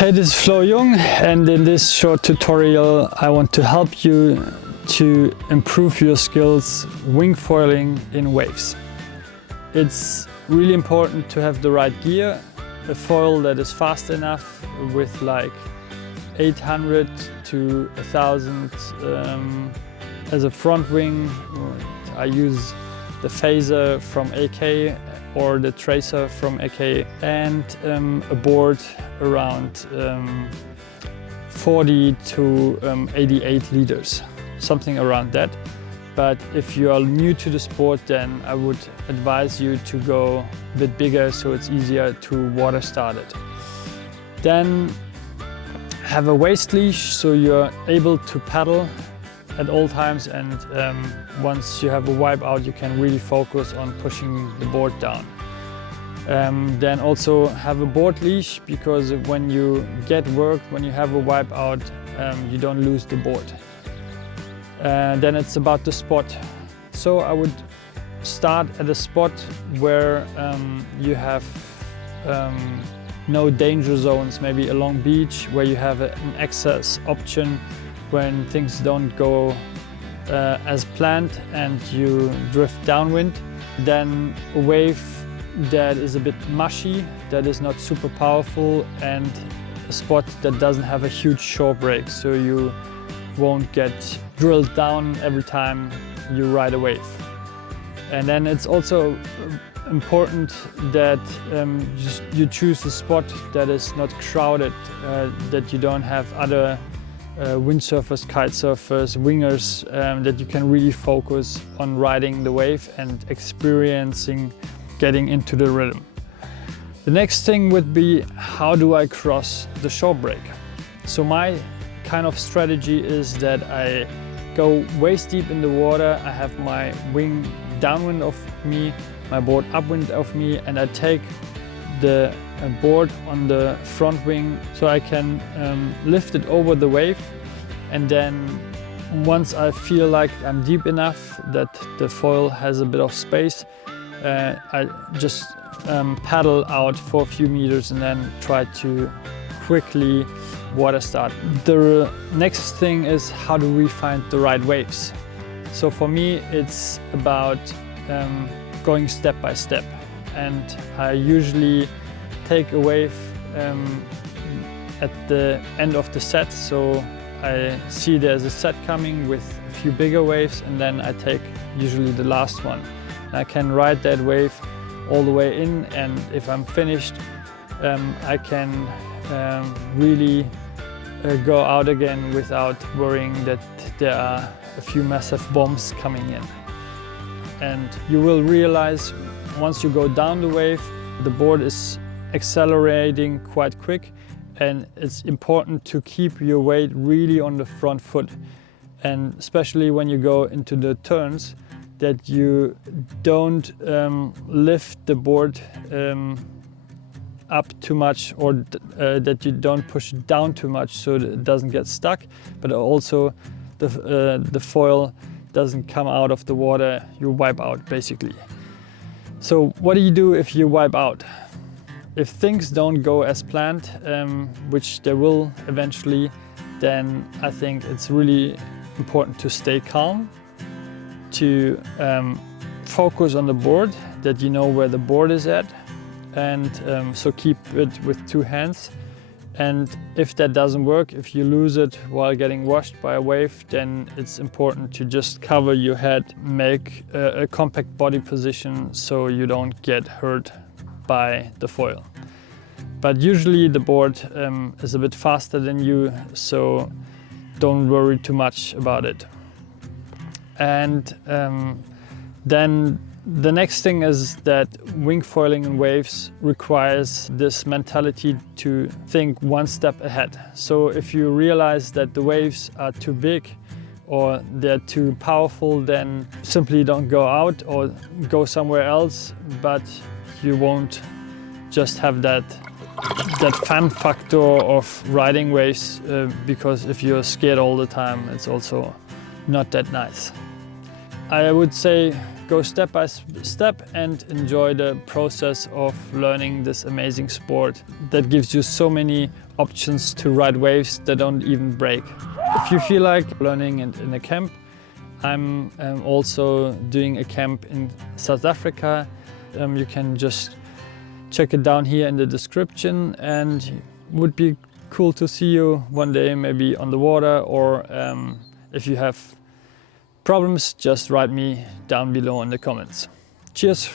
Hey, this is Jung, and in this short tutorial I want to help you to improve your skills wing foiling in waves. It's really important to have the right gear, a foil that is fast enough with like 800 to 1000 as a front wing. I use the phaser from AK or the tracer from AK, and a board around 40 to 88 liters, something around that. But if you are new to the sport, then I would advise you to go a bit bigger so it's easier to water start it. Then have a waist leash so you're able to paddle at all times, and once you have a wipe out you can really focus on pushing the board down. Then also have a board leash, because when you get work, when you have a wipe out, you don't lose the board. Then it's about the spot. So I would start at a spot where you have no danger zones, maybe a long beach where you have an access option when things don't go as planned and you drift downwind. Then a wave that is a bit mushy, that is not super powerful, and a spot that doesn't have a huge shore break, so you won't get drilled down every time you ride a wave. And then it's also important that you choose a spot that is not crowded, that you don't have other windsurfers, kite surfers, wingers, that you can really focus on riding the wave and experiencing getting into the rhythm. The next thing would be, how do I cross the shore break? So my kind of strategy is that I go waist deep in the water, I have my wing downwind of me, my board upwind of me, and I take the board on the front wing so I can lift it over the wave, and then once I feel like I'm deep enough that the foil has a bit of space, I just paddle out for a few meters and then try to quickly water start. The next thing is, how do we find the right waves? So for me it's about going step by step, and I usually take a wave at the end of the set. So I see there's a set coming with a few bigger waves, and then I take usually the last one. I can ride that wave all the way in, and if I'm finished, I can really go out again without worrying that there are a few massive bombs coming in. And you will realize once you go down the wave, the board is accelerating quite quick, and it's important to keep your weight really on the front foot, and especially when you go into the turns, that you don't lift the board up too much, or that you don't push it down too much so that it doesn't get stuck, but also the foil doesn't come out of the water. You wipe out basically. So what do you do if you wipe out? If things don't go as planned, which they will eventually, then I think it's really important to stay calm, to focus on the board, that you know where the board is at, and so keep it with two hands. And if that doesn't work, if you lose it while getting washed by a wave, then it's important to just cover your head, make a compact body position so you don't get hurt by the foil. But usually the board is a bit faster than you, so don't worry too much about it. And then the next thing is that wing foiling in waves requires this mentality to think one step ahead. So if you realize that the waves are too big or they're too powerful, then simply don't go out or go somewhere else, but you won't just have that fun factor of riding waves, because if you're scared all the time, it's also not that nice. I would say go step by step and enjoy the process of learning this amazing sport that gives you so many options to ride waves that don't even break. If you feel like learning in a camp, I'm also doing a camp in South Africa. You can just check it down here in the description, and it would be cool to see you one day, maybe on the water, or if you have problems, just write me down below in the comments. Cheers!